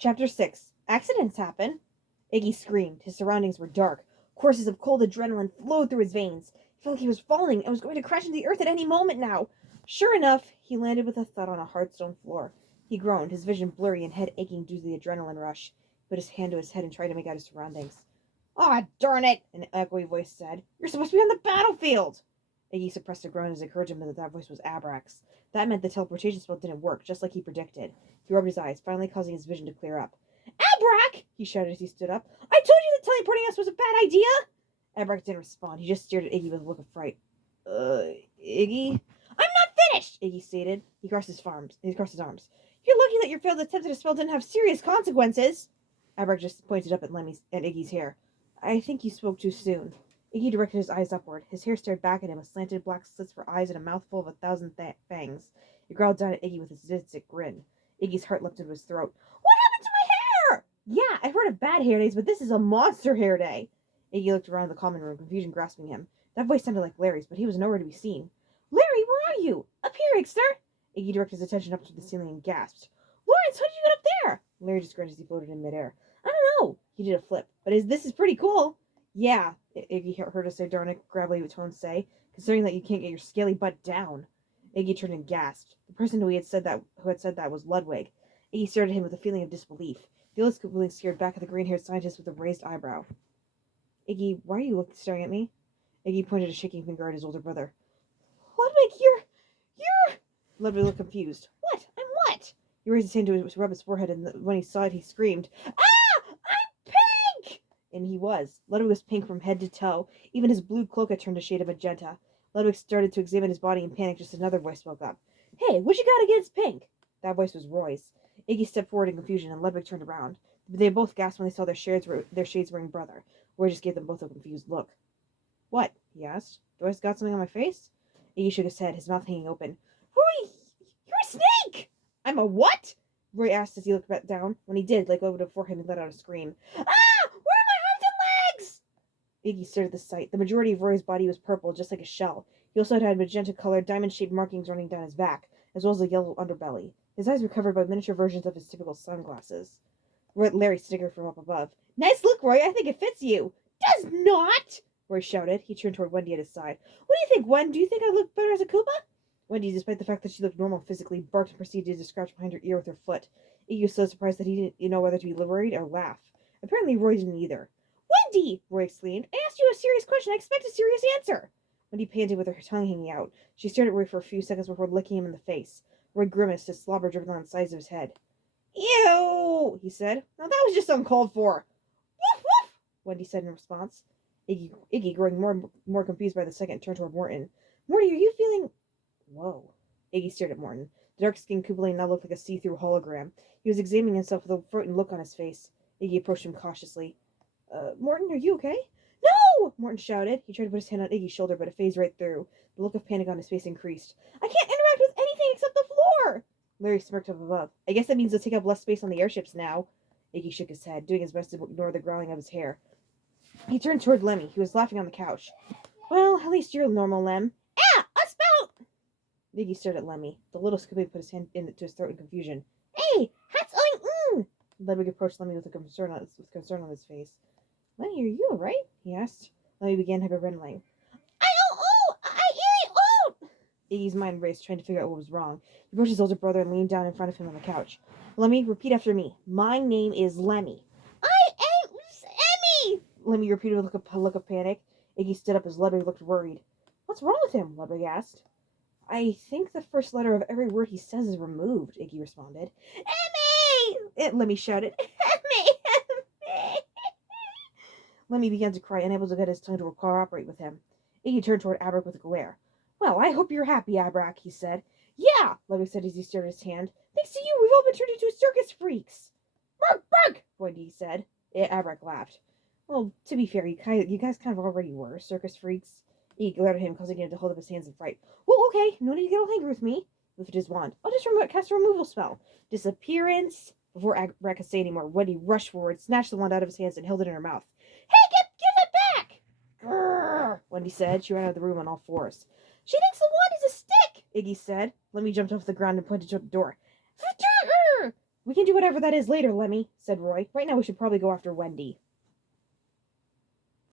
Chapter 6. Accidents happen. Iggy screamed. His surroundings were dark. Courses of cold adrenaline flowed through his veins. He felt like he was falling and was going to crash into the earth at any moment now. Sure enough, he landed with a thud on a hard stone floor. He groaned, his vision blurry and head aching due to the adrenaline rush. He put his hand to his head and tried to make out his surroundings. "Ah, darn it!" an echoey voice said. "You're supposed to be on the battlefield!" Iggy suppressed a groan as it occurred to him that that voice was Abrax's. That meant the teleportation spell didn't work, just like he predicted. He rubbed his eyes, finally causing his vision to clear up. "Abrax!" he shouted as he stood up. "I told you that teleporting us was a bad idea!" Abrax didn't respond. He just stared at Iggy with a look of fright. Iggy? "I'm not finished!" Iggy stated. He crossed his arms. "You're lucky that your failed attempt at a spell didn't have serious consequences!" Abrax just pointed up at Iggy's hair. "I think you spoke too soon." Iggy directed his eyes upward. His hair stared back at him with slanted black slits for eyes and a mouthful of 1,000 fangs. He growled down at Iggy with a sadistic grin. Iggy's heart leapt into his throat. "What happened to my hair?" "Yeah, I've heard of bad hair days, but this is a monster hair day." Iggy looked around the common room, confusion grasping him. That voice sounded like Larry's, but he was nowhere to be seen. "Larry, where are you?" "Up here, Ixter." Iggy directed his attention up to the ceiling and gasped. "Lawrence, how did you get up there?" Larry just grinned as he floated in midair. "I don't know." He did a flip. "But this is pretty cool." "Yeah," Iggy heard a sardonic, gravelly tone say, "considering that you can't get your scaly butt down." Iggy turned and gasped. The person who had said that was Ludwig. Iggy stared at him with a feeling of disbelief. The others completely stared back at the green-haired scientist with a raised eyebrow. "Iggy, why are you staring at me?" Iggy pointed a shaking finger at his older brother. "Ludwig, you're... Ludwig looked confused. "What? I'm what?" He raised his hand to rub his forehead, and when he saw it, he screamed, "Ah! I'm pink!" And he was. Ludwig was pink from head to toe. Even his blue cloak had turned a shade of magenta. Ludwig started to examine his body in panic. Just another voice spoke up. "Hey, what you got against pink?" That voice was Roy's. Iggy stepped forward in confusion, and Ludwig turned around. They both gasped when they saw their shades-wearing brother. Roy just gave them both a confused look. "What?" he asked. "Do I got something on my face?" Iggy shook his head, his mouth hanging open. "Roy, you're a snake!" "I'm a what?" Roy asked as he looked back down. When he did, like over before him, he let out a scream. "Ah! Where are my arms and legs?" Iggy stared at the sight. The majority of Roy's body was purple, just like a shell. He also had magenta-colored, diamond-shaped markings running down his back, as well as a yellow underbelly. His eyes were covered by miniature versions of his typical sunglasses. Larry snickered from up above. "Nice look, Roy. I think it fits you." "Does not!" Roy shouted. He turned toward Wendy at his side. "What do you think, Wen? Do you think I look better as a Koopa?" Wendy, despite the fact that she looked normal physically, barked and proceeded to scratch behind her ear with her foot. Iggy was so surprised that he didn't know whether to be worried or laugh. Apparently Roy didn't either. "Wendy!" Roy exclaimed. "I asked you a serious question. I expect a serious answer." Wendy panted with her tongue hanging out. She stared at Roy for a few seconds before licking him in the face. Roy grimaced, his slobber dripping on the sides of his head. "Ew!" he said. "Now that was just uncalled for." "Woof woof!" Wendy said in response. Iggy, growing more confused by the second, turned toward Morton. "Morty, are you feeling..." "Whoa." Iggy stared at Morton. The dark-skinned Koopaling now looked like a see-through hologram. He was examining himself with a frightened look on his face. Iggy approached him cautiously. "Morton, are you okay?" "No!" Morton shouted. He tried to put his hand on Iggy's shoulder, but it phased right through. The look of panic on his face increased. "I can't interact with anything except the floor!" Larry smirked up above. "I guess that means they'll take up less space on the airships now." Iggy shook his head, doing his best to ignore the growling of his hair. He turned toward Lemmy, who was laughing on the couch. "Well, at least you're normal, Lem." "Ah! A spout!" Iggy stared at Lemmy. The little Scooby put his hand into his throat in confusion. "Hey! Hats oing! Ludwig approached Lemmy with concern on his face. "Lemmy, are you all right?" he asked. Lemmy began hyperventilating. I Iggy's mind raced, trying to figure out what was wrong. He approached his older brother and leaned down in front of him on the couch. "Lemmy, repeat after me. My name is Lemmy." "I am Emmy!" Lemmy repeated with a look of panic. Iggy stood up as Ludwig looked worried. "What's wrong with him?" Ludwig asked. "I think the first letter of every word he says is removed," Iggy responded. "Emmy!" Lemmy shouted. "Emmy! Emmy!" Lemmy began to cry, unable to get his tongue to cooperate with him. Iggy turned toward Abrac with a glare. "Well, I hope you're happy, Abrac," he said. "Yeah," Ludwig said as he stared at his hand. "Thanks to you, we've all been turned into circus freaks." "Bark, bark!" Wendy said. Abrac laughed. "Well, to be fair, you guys kind of already were circus freaks." Iggy glared at him, causing him to hold up his hands in fright. "Well, okay, no need to get all angry with me." He lifted his wand. "I'll just cast a removal spell. Disappearance." Before Abrac could say any more, Wendy rushed forward, snatched the wand out of his hands, and held it in her mouth. "Hey, give it back!" "Grrr," Wendy said. She ran out of the room on all fours. "She thinks the wand is a stick," Iggy said. Lemmy jumped off the ground and pointed toward the door. "Grrr!" We can do whatever that is later, Lemmy, said Roy. Right now we should probably go after Wendy.